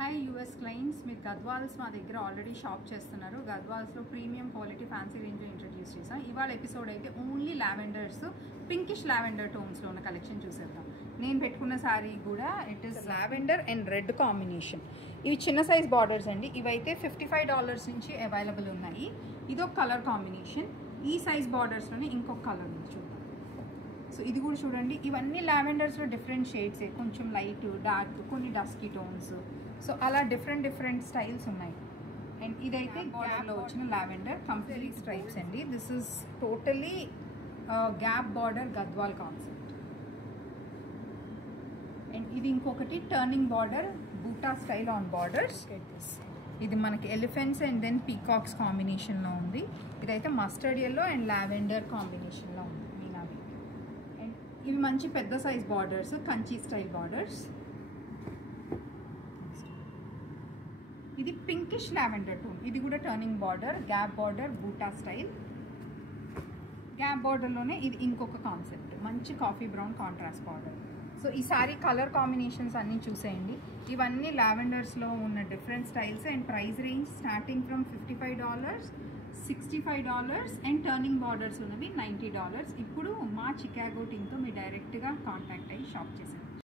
Hi US clients, మీరు గద్వాల్స్ మా దగ్గర ఆల్రెడీ షాప్ చేస్తున్నారు. గద్వాల్స్లో premium quality fancy range introduce చేసాం. ఇవాళ ఎపిసోడ్ అయితే ఓన్లీ లావెండర్స్, పింకిష్ లావెండర్ టోన్స్లో ఉన్న కలెక్షన్ చూసేద్దాం. నేను పెట్టుకున్న శారీ కూడా it is lavender and red combination. ఇవి చిన్న సైజ్ బార్డర్స్ అండి. ఇవైతే $55 నుంచి అవైలబుల్ ఉన్నాయి. ఇదొక కలర్ కాంబినేషన్. ఈ సైజ్ బార్డర్స్లోనే ఇంకొక కలర్ ఉంది, చూద్దాం. సో ఇది కూడా చూడండి. ఇవన్నీ లావెండర్స్లో డిఫరెంట్ షేడ్స్, కొంచెం లైట్, డార్క్, కొన్ని డస్కీ టోన్స్. సో అలా డిఫరెంట్ స్టైల్స్ ఉన్నాయి. అండ్ ఇదైతే బార్డర్లో వచ్చిన లావెండర్ కంప్లీట్ స్ట్రైప్స్ అండి. This is totally gap border Gadwal concept. And ఇది ఇంకొకటి టర్నింగ్ బార్డర్ బూటా స్టైల్ ఆన్ బార్డర్స్. ఇది మనకి ఎలిఫెంట్స్ అండ్ దెన్ పీకాక్స్ కాంబినేషన్లో ఉంది. ఇదైతే మస్టర్డ్ ఎల్లో అండ్ లావెండర్ కాంబినేషన్లో ఉంది. మీనావి అండ్ ఇవి మంచి పెద్ద size borders, Kanchi style borders. ఇది పింకిష్ లావెండర్ టోన్. ఇది కూడా టర్నింగ్ బార్డర్, గ్యాప్ బార్డర్, బూటా స్టైల్. గ్యాప్ బార్డర్లోనే ఇది ఇంకొక కాన్సెప్ట్, మంచి coffee brown contrast border. So ఈ సారీ కలర్ కాంబినేషన్స్ అన్నీ చూసేయండి. ఇవన్నీ లావెండర్స్లో ఉన్న different styles and price range starting from $55, $65 and turning borders ఉన్నవి $90. ఇప్పుడు మా చికాగో టీమ్తో మీరు డైరెక్ట్గా కాంటాక్ట్ అయ్యి షాప్ చేసేది.